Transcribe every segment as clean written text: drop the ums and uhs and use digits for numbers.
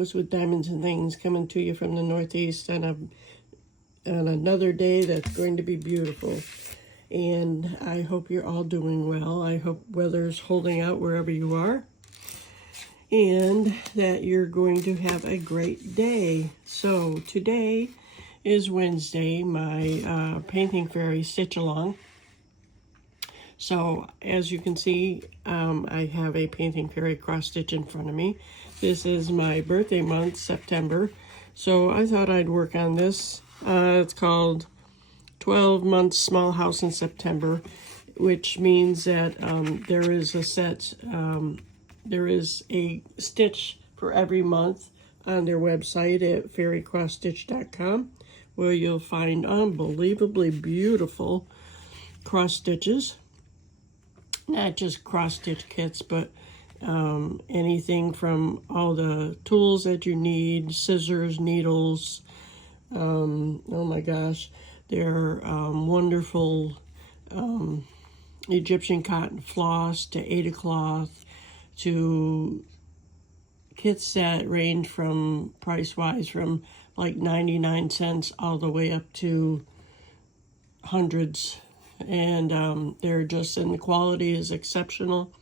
Rose with Diamonds and Things, coming to you from the Northeast on another day that's going to be beautiful. And I hope you're all doing well. I hope weather's holding out wherever you are, and that you're going to have a great day. So today is Wednesday, my Painting Fairy Stitch Along. So as you can see, I have a Painting Fairy cross stitch in front of me. This is my birthday month, September. So I thought I'd work on this. It's called 12 Months Small House in September, which means that there is a set, there is a stitch for every month on their website at fairycrossstitch.com, where you'll find unbelievably beautiful cross stitches. Not just cross stitch kits, but anything from all the tools that you need, scissors, needles. Oh my gosh, they're wonderful Egyptian cotton floss to Ada cloth to kits that range from price-wise from like 99 cents all the way up to hundreds. And they're just, and the quality is exceptional.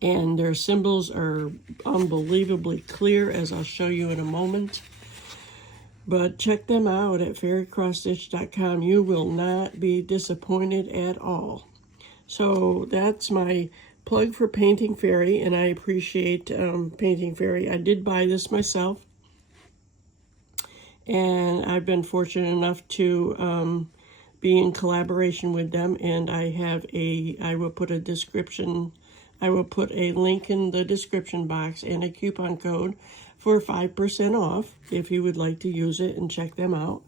And their symbols are unbelievably clear, as I'll show you in a moment. But check them out at fairycrossstitch.com. You will not be disappointed at all. So that's my plug for Painting Fairy, and I appreciate Painting Fairy. I did buy this myself, and I've been fortunate enough to be in collaboration with them, and I will put a link in the description box and a coupon code for 5% off if you would like to use it and check them out.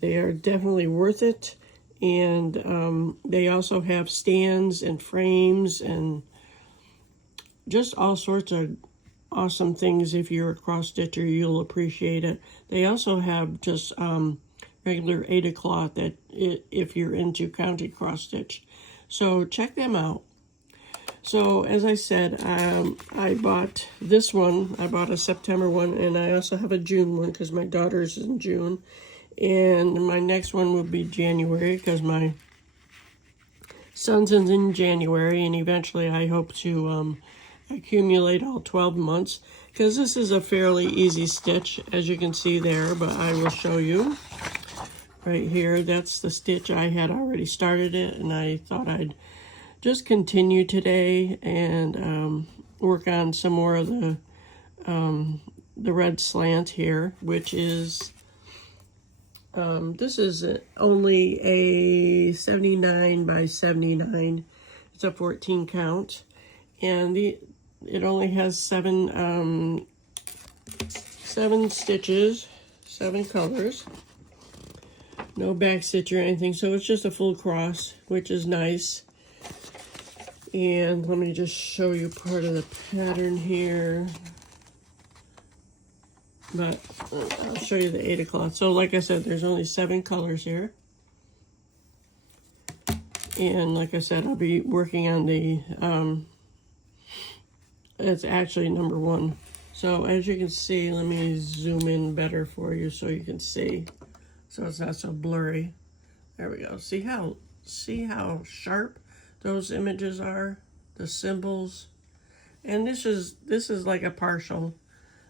They are definitely worth it, and they also have stands and frames and just all sorts of awesome things. If you're a cross stitcher, you'll appreciate it. They also have just regular Ada cloth that if you're into counted cross stitch. So check them out. So as I said, I bought this one. I bought a September one, and I also have a June one because my daughter's in June. And my next one will be January because my son's is in January, and eventually I hope to accumulate all 12 months because this is a fairly easy stitch, as you can see there, but I will show you. Right here, that's the stitch. I had already started it, and I thought I'd just continue today and work on some more of the red slant here, which is, this is only a 79 by 79. It's a 14 count, and it only has seven stitches, 7 colors. No back stitch or anything, so it's just a full cross, which is nice. And let me just show you part of the pattern here. But I'll show you the Ada cloth. So like I said, there's only 7 colors here. And like I said, I'll be working on the, it's actually number 1. So as you can see, let me zoom in better for you so you can see. So it's not so blurry. There we go. See how sharp those images are, the symbols. And this is like a partial,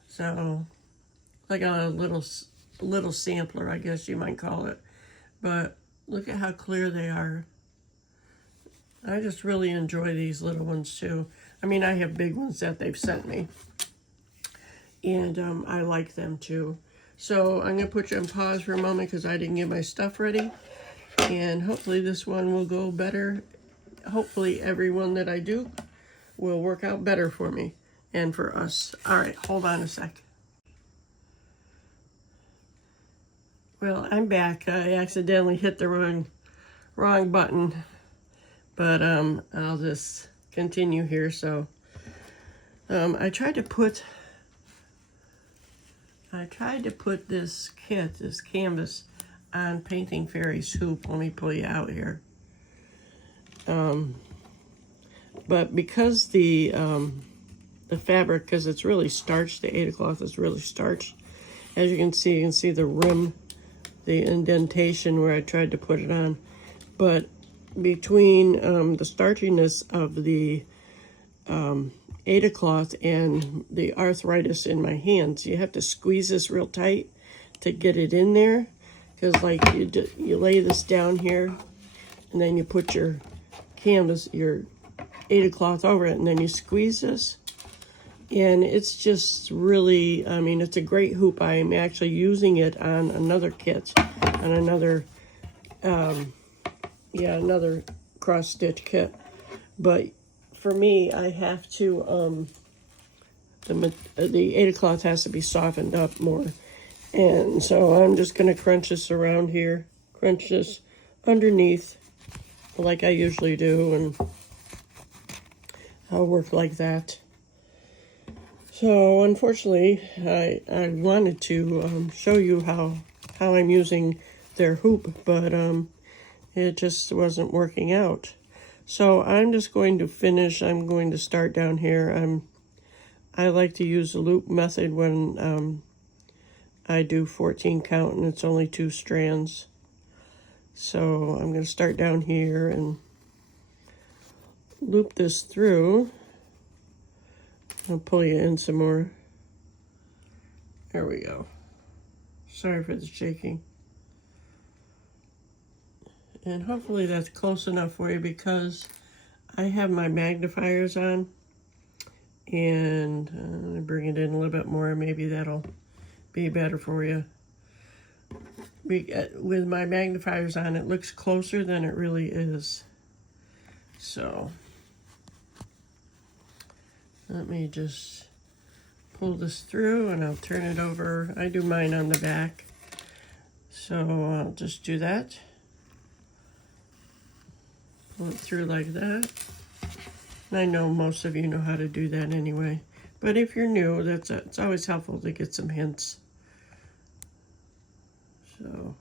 so like a little sampler, I guess you might call it. But look at how clear they are. I just really enjoy these little ones too. I mean, I have big ones that they've sent me, and I like them too. So I'm going to put you on pause for a moment because I didn't get my stuff ready. And hopefully this one will go better. Hopefully every one that I do will work out better for me and for us. All right, hold on a sec. Well, I'm back. I accidentally hit the wrong button. But I'll just continue here. So I tried to put this kit, this canvas, on Painting Fairy's hoop. Let me pull you out here. But because the the fabric, because it's really starched. The Ada cloth is really starched. As you can see the rim, the indentation where I tried to put it on. But between the starchiness of the Ada cloth and the arthritis in my hands, you have to squeeze this real tight to get it in there. Because like you lay this down here, and then you put your canvas, your Ada cloth over it, and then you squeeze this. And it's just really, I mean, it's a great hoop. I'm actually using it on another kit, on another, another cross-stitch kit. But for me, I have to, the Ada cloth has to be softened up more. And so I'm just going to crunch this around here, crunch this underneath like I usually do, and I'll work like that. So unfortunately, I wanted to show you how I'm using their hoop, but it just wasn't working out. So I'm just going to finish. I'm going to start down here. I like to use the loop method when I do 14 count and it's only 2 strands. So I'm going to start down here and loop this through. I'll pull you in some more. There we go. Sorry for the shaking. And hopefully that's close enough for you, because I have my magnifiers on. And I'm gonna bring it in a little bit more. Maybe that'll be better for you. With my magnifiers on, it looks closer than it really is. So let me just pull this through and I'll turn it over. I do mine on the back. So I'll just do that. Pull it through like that. And I know most of you know how to do that anyway. But if you're new, it's always helpful to get some hints. So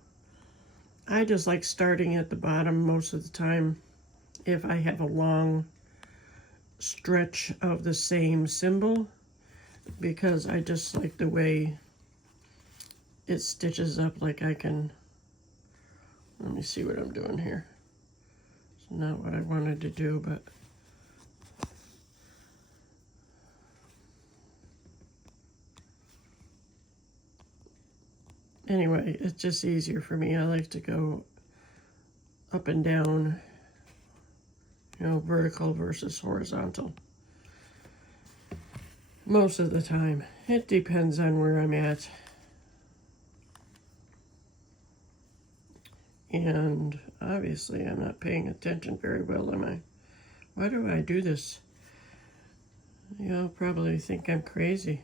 I just like starting at the bottom most of the time if I have a long stretch of the same symbol, because I just like the way it stitches up. Like I can, let me see what I'm doing here. It's not what I wanted to do, but anyway, it's just easier for me. I like to go up and down, you know, vertical versus horizontal. Most of the time. It depends on where I'm at. And obviously I'm not paying attention very well, am I? Why do I do this? You'll probably think I'm crazy.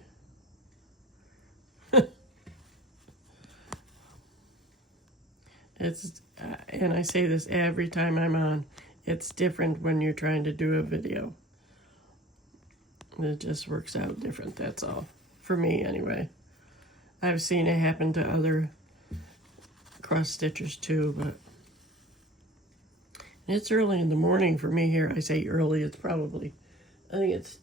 And I say this every time I'm on, it's different when you're trying to do a video. It just works out different, that's all. For me, anyway. I've seen it happen to other cross-stitchers too, but it's early in the morning for me here. I say early, it's probably, I think it's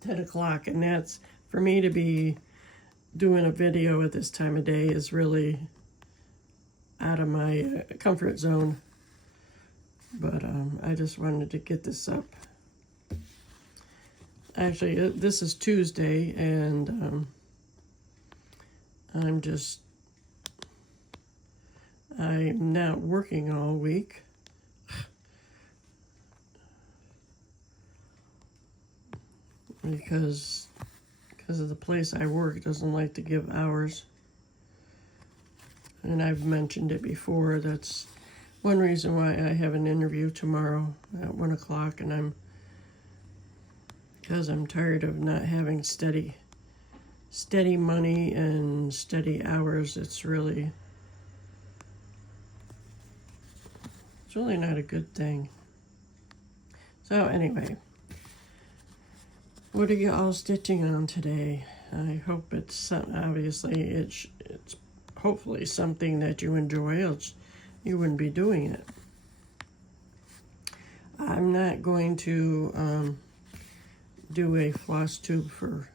10 o'clock, and that's, for me to be doing a video at this time of day is really out of my comfort zone. But I just wanted to get this up. Actually, this is Tuesday, and I'm not working all week. Because of the place I work doesn't like to give hours. And I've mentioned it before. That's one reason why I have an interview tomorrow at 1 o'clock, and because I'm tired of not having steady money and steady hours. It's really not a good thing. So anyway, what are you all stitching on today? I hope it's obviously it's hopefully something that you enjoy, else you wouldn't be doing it. I'm not going to do a floss tube for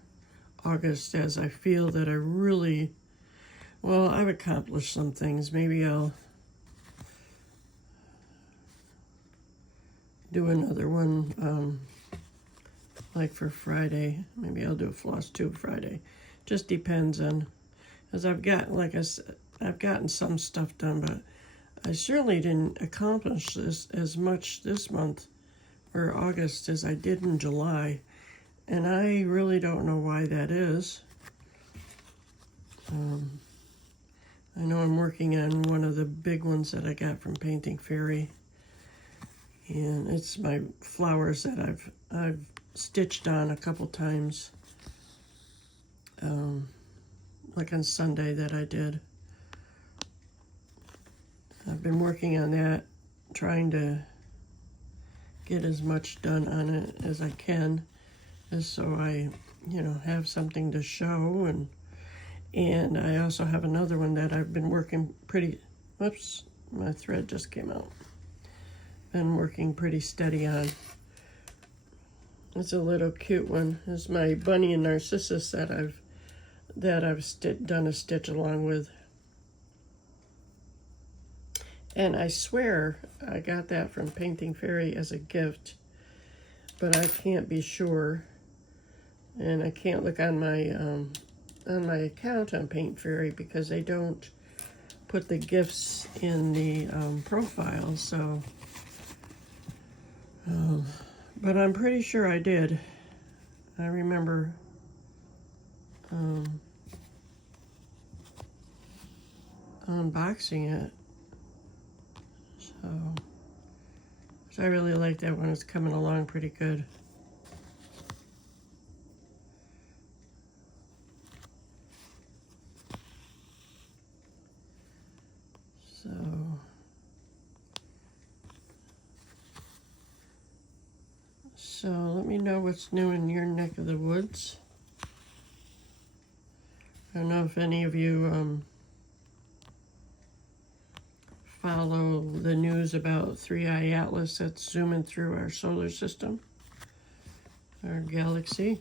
August, as I feel that I really, well, I've accomplished some things. Maybe I'll do another one, like for Friday. Maybe I'll do a floss tube Friday. Just depends on, as I've got, like I said, I've gotten some stuff done, but I certainly didn't accomplish this as much this month or August as I did in July. And I really don't know why that is. I know I'm working on one of the big ones that I got from Painting Fairy. And it's my flowers that I've stitched on a couple times. Like on Sunday that I did. I've been working on that, trying to get as much done on it as I can, just so I, have something to show. And I also have another one that I've been working whoops, my thread just came out. Been working pretty steady on. It's a little cute one. It's my Bunny and Narcissus that I've done a stitch along with. And I swear I got that from Painting Fairy as a gift, but I can't be sure. And I can't look on my account on Paint Fairy because they don't put the gifts in the profile. So, but I'm pretty sure I did. I remember unboxing it. So I really like that one. It's coming along pretty good. So let me know what's new in your neck of the woods. I don't know if any of you follow the news about 3i Atlas that's zooming through our solar system, our galaxy.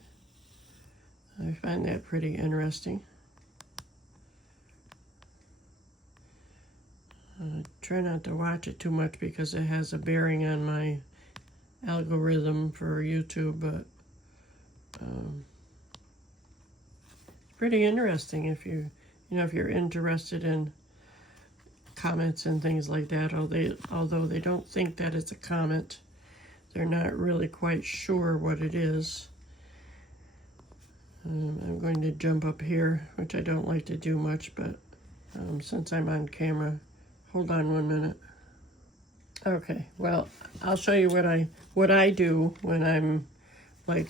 I find that pretty interesting. I try not to watch it too much because it has a bearing on my algorithm for YouTube, but it's pretty interesting if if you're interested in comets and things like that. Although they don't think that it's a comet, they're not really quite sure what it is. I'm going to jump up here, which I don't like to do much, but since I'm on camera, hold on 1 minute. Okay, well, I'll show you what I do when I'm like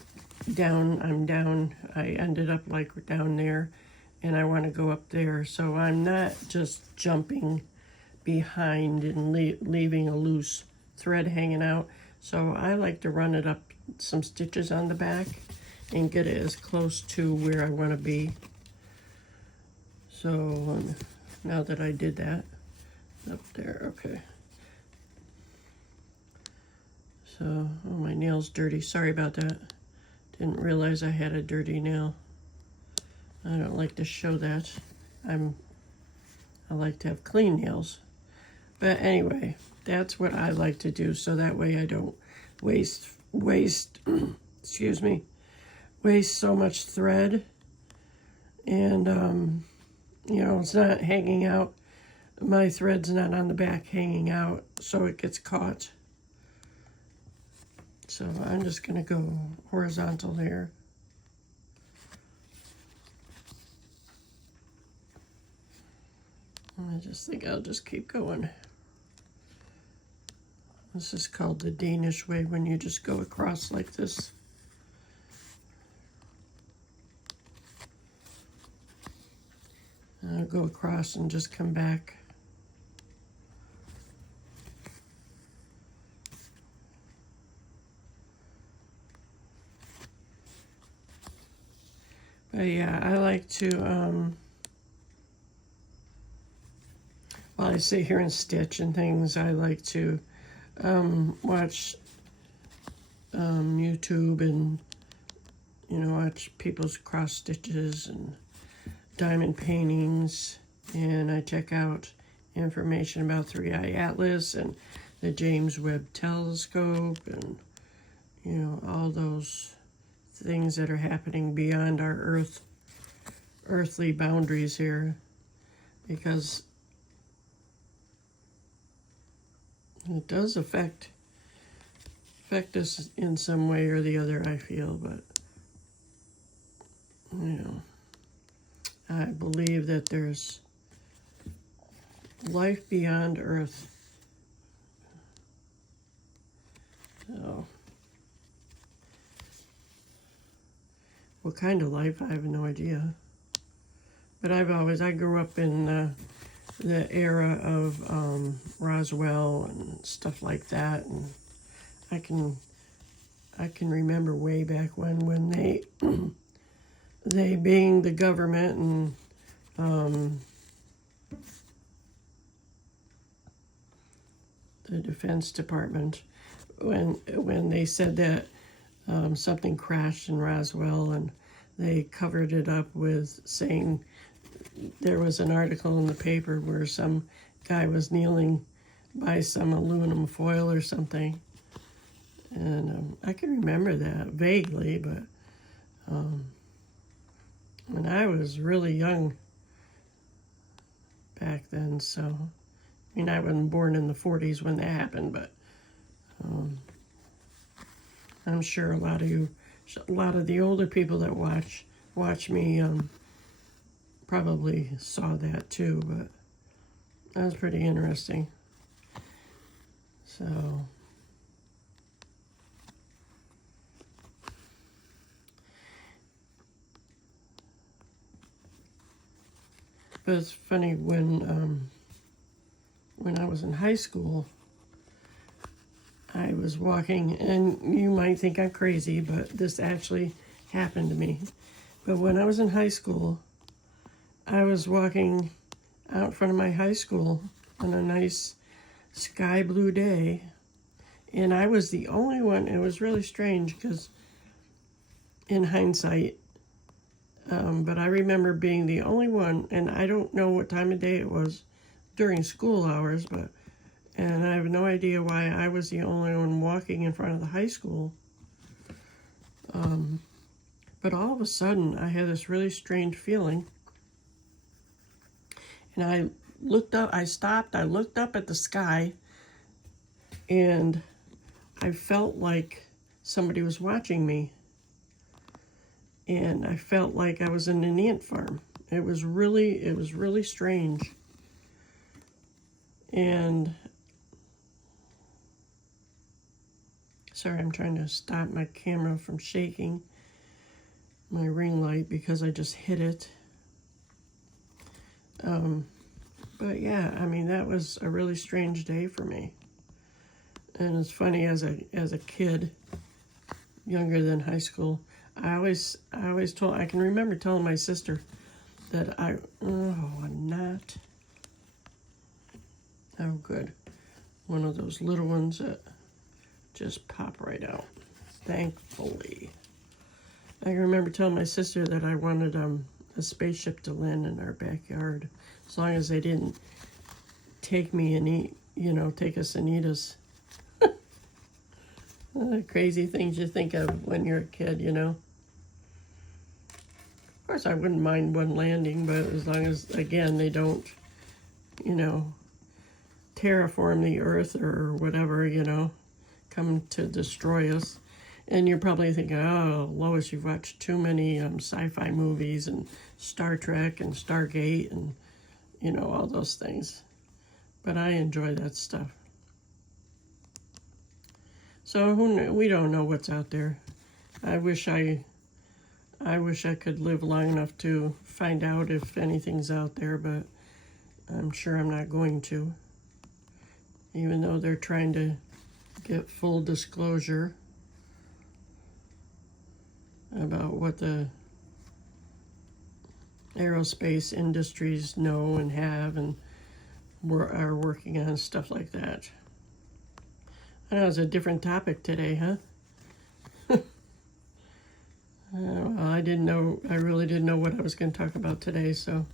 down. I ended up like down there, and I want to go up there. So I'm not just jumping behind and leaving a loose thread hanging out. So I like to run it up some stitches on the back and get it as close to where I want to be. So now that I did that, up there, okay. So, oh, my nail's dirty. Sorry about that. Didn't realize I had a dirty nail. I don't like to show that. I like to have clean nails. But anyway, that's what I like to do, so that way I don't waste excuse me, waste so much thread. And it's not hanging out. My thread's not on the back hanging out, so it gets caught. So I'm just going to go horizontal here. I just think I'll just keep going. This is called the Danish way, when you just go across like this. And I'll go across and just come back. But yeah, I like to, while I sit here and stitch and things, I like to watch YouTube and watch people's cross stitches and diamond paintings, and I check out information about 3-Eye Atlas and the James Webb Telescope and, all those things that are happening beyond our earthly boundaries here, because it does affect us in some way or the other, I feel, but, I believe that there's life beyond Earth. So, what kind of life, I have no idea. But I grew up in the era of Roswell and stuff like that, and I can remember way back when they they being the government and the Defense Department, when they said that something crashed in Roswell, and they covered it up with saying there was an article in the paper where some guy was kneeling by some aluminum foil or something. And I can remember that vaguely, but when I was really young back then, so, I wasn't born in the 40s when that happened, but I'm sure a lot of the older people that watch me probably saw that too, but that was pretty interesting. So, but it's funny, when I was in high school, I was walking, and you might think I'm crazy, but this actually happened to me. But when I was in high school, I was walking out in front of my high school on a nice sky blue day, and I was the only one. It was really strange because in hindsight, but I remember being the only one, and I don't know what time of day it was during school hours, and I have no idea why I was the only one walking in front of the high school. But all of a sudden, I had this really strange feeling, and I looked up, I stopped, I looked up at the sky, and I felt like somebody was watching me. And I felt like I was in an ant farm. It was really strange. And sorry, I'm trying to stop my camera from shaking, my ring light, because I just hit it. But yeah, that was a really strange day for me. And it's funny, as a kid, younger than high school, I can remember telling my sister that good. One of those little ones that just pop right out, thankfully. I can remember telling my sister that I wanted a spaceship to land in our backyard, as long as they didn't take me and take us and eat us. Crazy things you think of when you're a kid, Of course, I wouldn't mind one landing, but as long as, again, they don't, terraform the earth or whatever, come to destroy us. And you're probably thinking, oh, Lois, you've watched too many sci-fi movies and Star Trek and Stargate and, all those things. But I enjoy that stuff. So we don't know what's out there. I wish I could live long enough to find out if anything's out there, but I'm sure I'm not going to. Even though they're trying to get full disclosure about what the aerospace industries know and have and are working on, stuff like that. I know it's a different topic today, huh? Well, I really didn't know what I was going to talk about today, so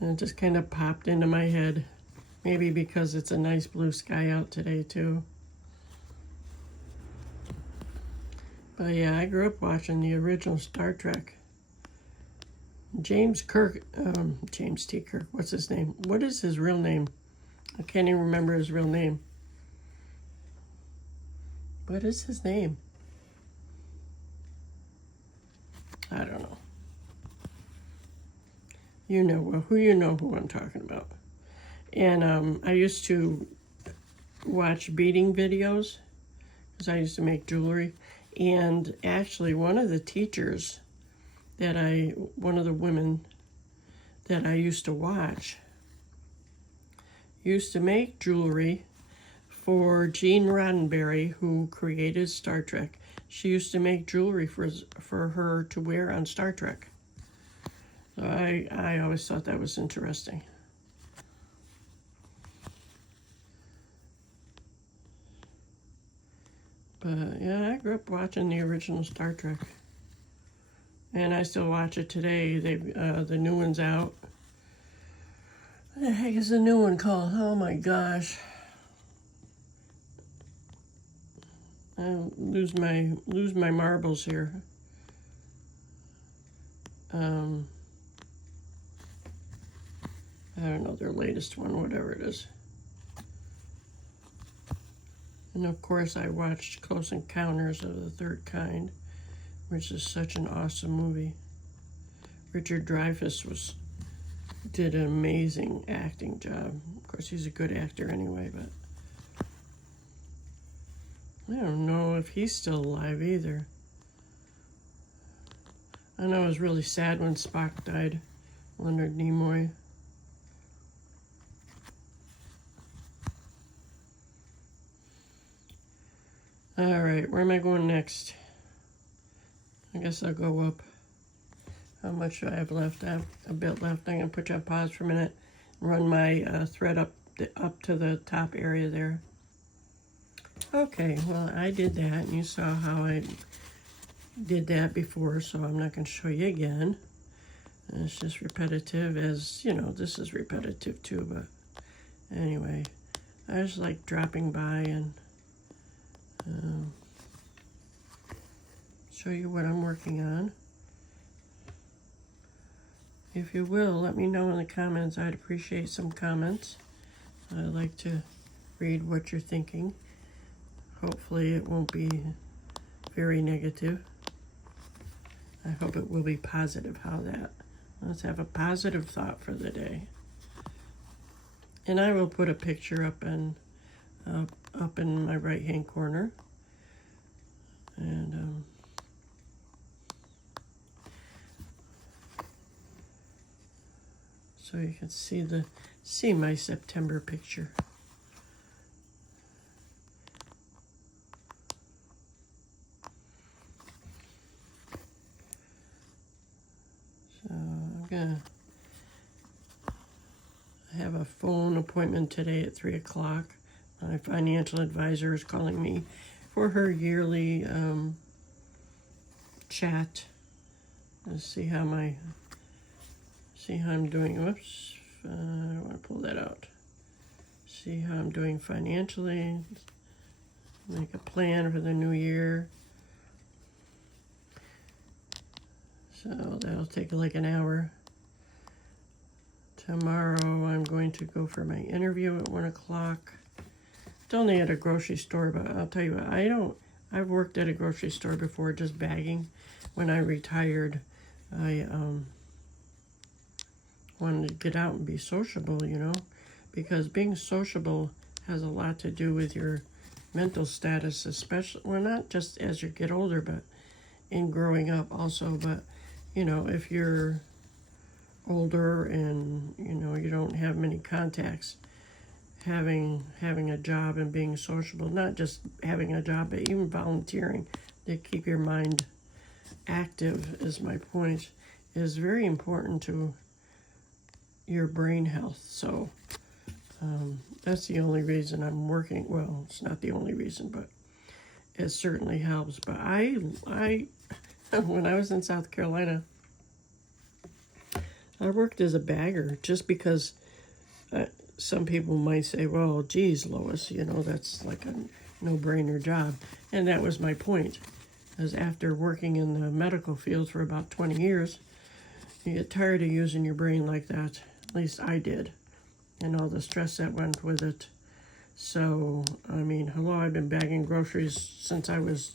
it just kind of popped into my head. Maybe because it's a nice blue sky out today, too. But yeah, I grew up watching the original Star Trek. James T. Kirk, what's his name? What is his real name? I can't even remember his real name. What is his name? I don't know. You know who I'm talking about. And I used to watch beading videos because I used to make jewelry. And actually, one of the women that I used to watch used to make jewelry for Gene Roddenberry, who created Star Trek. She used to make jewelry for her to wear on Star Trek. So I always thought that was interesting. But yeah, I grew up watching the original Star Trek. And I still watch it today. The new one's out. What the heck is the new one called? Oh my gosh. I lose my marbles here. I don't know, their latest one, whatever it is. And of course I watched Close Encounters of the Third Kind, which is such an awesome movie. Richard Dreyfuss did an amazing acting job. Of course, he's a good actor anyway, but I don't know if he's still alive either. I know it was really sad when Spock died, Leonard Nimoy. All right, where am I going next? I guess I'll go up. How much do I have left? I have a bit left. I'm going to put you on pause for a minute and run my thread up to the top area there. Okay, well, I did that, and you saw how I did that before, so I'm not going to show you again. And it's just repetitive, as, you know, this is repetitive too, but anyway, I just like dropping by and show you what I'm working on. If you will, let me know in the comments. I'd appreciate some comments. I like to read what you're thinking. Hopefully it won't be very negative. I hope it will be positive. Let's have a positive thought for the day. And I will put a picture up in my right hand corner. And so you can see my September picture. So I have a phone appointment today at 3 o'clock. My financial advisor is calling me for her yearly chat. Let's see how I'm doing. Whoops, I don't want to pull that out. See how I'm doing financially. Make a plan for the new year. So that'll take like an hour. Tomorrow I'm going to go for my interview at 1 o'clock. It's only at a grocery store, but I'll tell you what, I've worked at a grocery store before, just bagging. When I retired, I wanted to get out and be sociable, you know, because being sociable has a lot to do with your mental status, especially, well, not just as you get older, but in growing up also. But, you know, if you're older and, you know, you don't have many contacts, having a job and being sociable, not just having a job, but even volunteering to keep your mind active, is my point, is very important to your brain health. So that's the only reason I'm working. Well, it's not the only reason, but it certainly helps. But I when I was in South Carolina, I worked as a bagger just because some people might say, well, geez, Lois, you know, that's like a no-brainer job. And that was my point. Because after working in the medical field for about 20 years, you get tired of using your brain like that. At least I did. And all the stress that went with it. So, I mean, hello, I've been bagging groceries since I was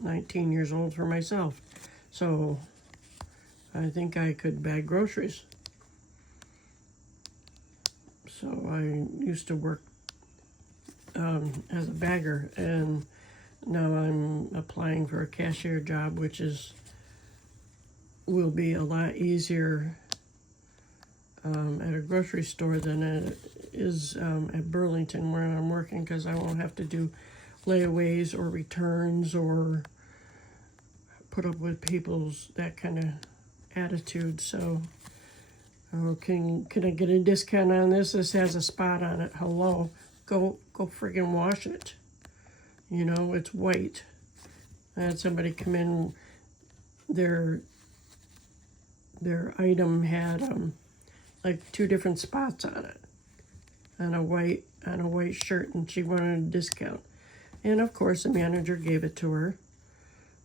19 years old for myself. So, I think I could bag groceries. So, I used to work as a bagger, and now I'm applying for a cashier job, which will be a lot easier at a grocery store than it is at Burlington where I'm working, because I won't have to do layaways or returns or put up with people's that kind of attitude. So, oh, can I get a discount on this? This has a spot on it. Hello, go friggin' wash it. You know, it's white. I had somebody come in. Their item had like 2 different spots on it, on a white shirt, and she wanted a discount. And of course, the manager gave it to her.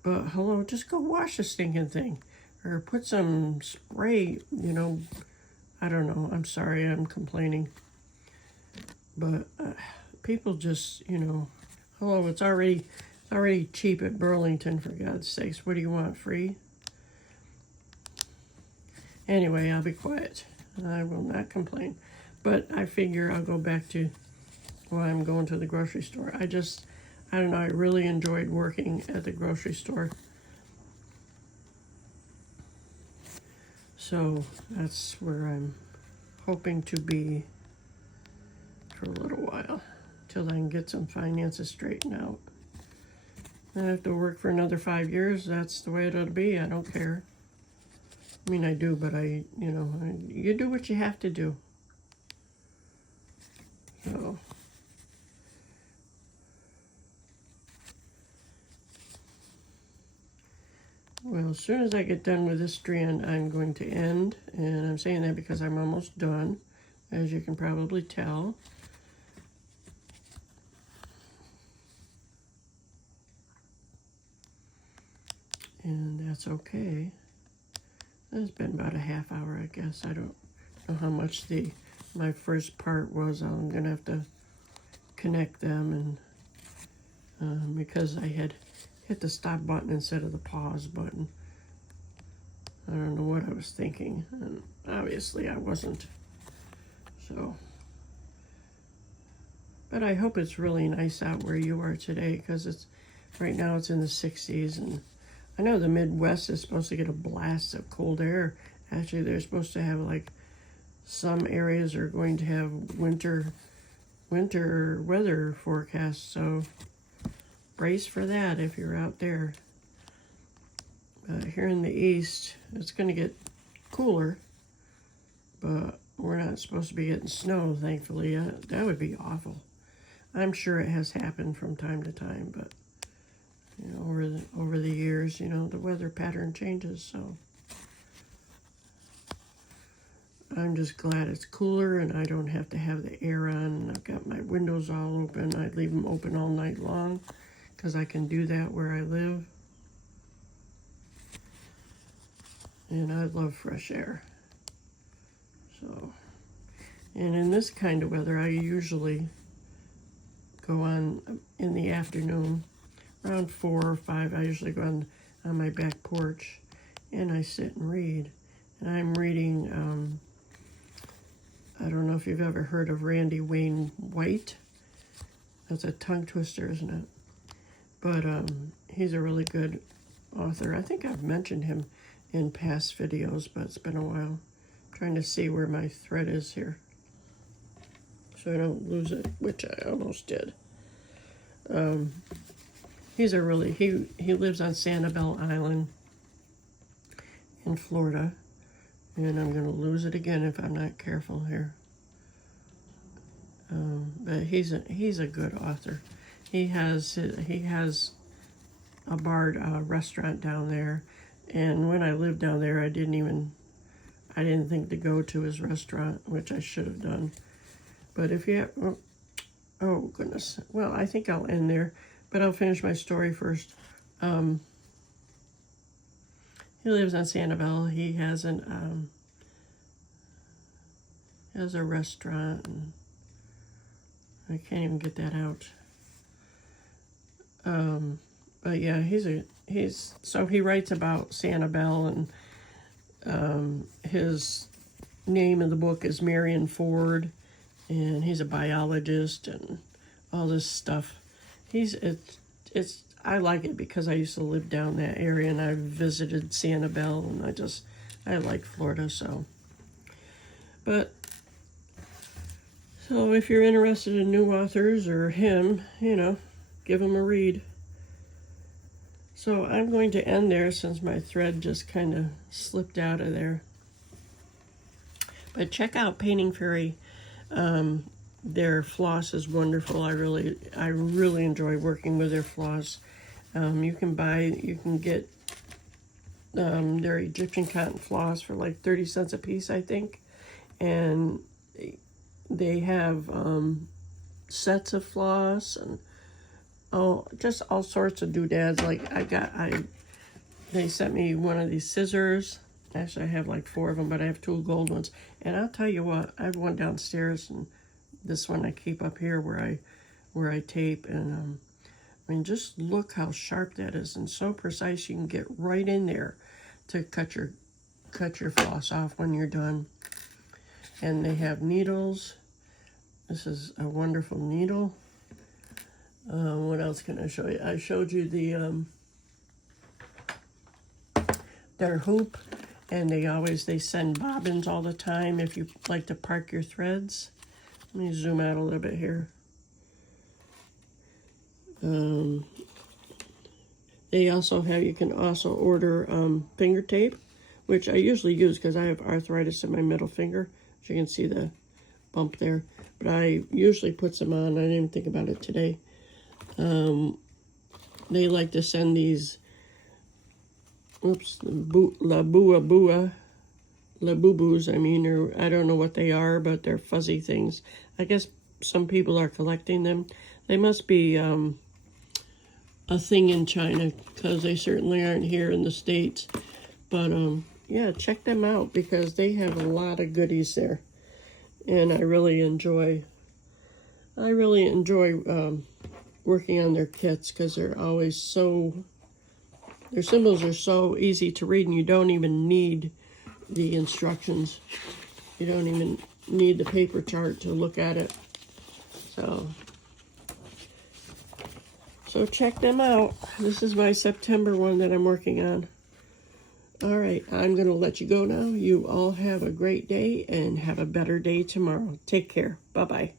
But hello, just go wash the stinking thing, or put some spray. You know, I don't know. I'm sorry, I'm complaining, but people just, you know, hello, it's already cheap at Burlington, for God's sakes. What do you want, free? Anyway, I'll be quiet. I will not complain. But I figure I'll go back to why I'm going to the grocery store. I don't know, I really enjoyed working at the grocery store. So that's where I'm hoping to be for a little while, till I can get some finances straightened out. I have to work for another 5 years. That's the way it'll be. I don't care. I mean, I do, but you do what you have to do. So, well, as soon as I get done with this strand, I'm going to end. And I'm saying that because I'm almost done, as you can probably tell. And that's okay. It's been about a half hour, I guess. I don't know how much my first part was. I'm gonna have to connect them, and because I had hit the stop button instead of the pause button. I don't know what I was thinking, and obviously I wasn't. So, but I hope it's really nice out where you are today, because right now it's in the 60s, and I know the Midwest is supposed to get a blast of cold air. Actually, they're supposed to have, like, some areas are going to have winter weather forecasts, so brace for that if you're out there. Here in the east, it's going to get cooler, but we're not supposed to be getting snow, thankfully. That would be awful. I'm sure it has happened from time to time, but you know, over the years, you know, the weather pattern changes, so I'm just glad it's cooler and I don't have to have the air on. I've got my windows all open. I leave them open all night long because I can do that where I live. And I love fresh air. So, and in this kind of weather, I usually go on in the afternoon. Around 4 or 5, I usually go on my back porch, and I sit and read. And I'm reading, I don't know if you've ever heard of Randy Wayne White. That's a tongue twister, isn't it? But he's a really good author. I think I've mentioned him in past videos, but it's been a while. I'm trying to see where my thread is here, so I don't lose it, which I almost did. He's a really, he lives on Sanibel Island in Florida, and I'm going to lose it again if I'm not careful here. But he's a good author. He has a bar restaurant down there. And when I lived down there, I didn't think to go to his restaurant, which I should have done. But if you have, oh goodness. Well, I think I'll end there, but I'll finish my story first. He lives on Sanibel. He has a restaurant, and I can't even get that out. But yeah, so he writes about Sanibel, and his name in the book is Marion Ford, and he's a biologist and all this stuff. I like it because I used to live down that area, and I visited Sanibel, and I like Florida, so. So if you're interested in new authors or him, give him a read. So I'm going to end there since my thread just kind of slipped out of there. But check out Painting Fairy. Their floss is wonderful. I really enjoy working with their floss. You can get their Egyptian cotton floss for like 30 cents a piece, I think. And they have sets of floss and just all sorts of doodads. Like they sent me one of these scissors. Actually, I have like 4 of them, but I have 2 gold ones. And I'll tell you what, I have one downstairs, and this one I keep up here where I tape. And I mean, just look how sharp that is, and so precise. You can get right in there to cut your floss off when you're done. And they have needles. This is a wonderful needle. What else can I show you? I showed you their hoop, and they send bobbins all the time if you like to park your threads. Let me zoom out a little bit here. You can also order finger tape, which I usually use because I have arthritis in my middle finger. As you can see the bump there. But I usually put some on. I didn't even think about it today. They like to send these, labubus, or I don't know what they are, but they're fuzzy things. I guess some people are collecting them. They must be a thing in China, because they certainly aren't here in the States. But yeah, check them out because they have a lot of goodies there, and I really enjoy working on their kits because they're always their symbols are so easy to read, and you don't even need the instructions. You don't even need the paper chart to look at it. So check them out. This is my September one that I'm working on. All right, I'm going to let you go now. You all have a great day and have a better day tomorrow. Take care. Bye-bye.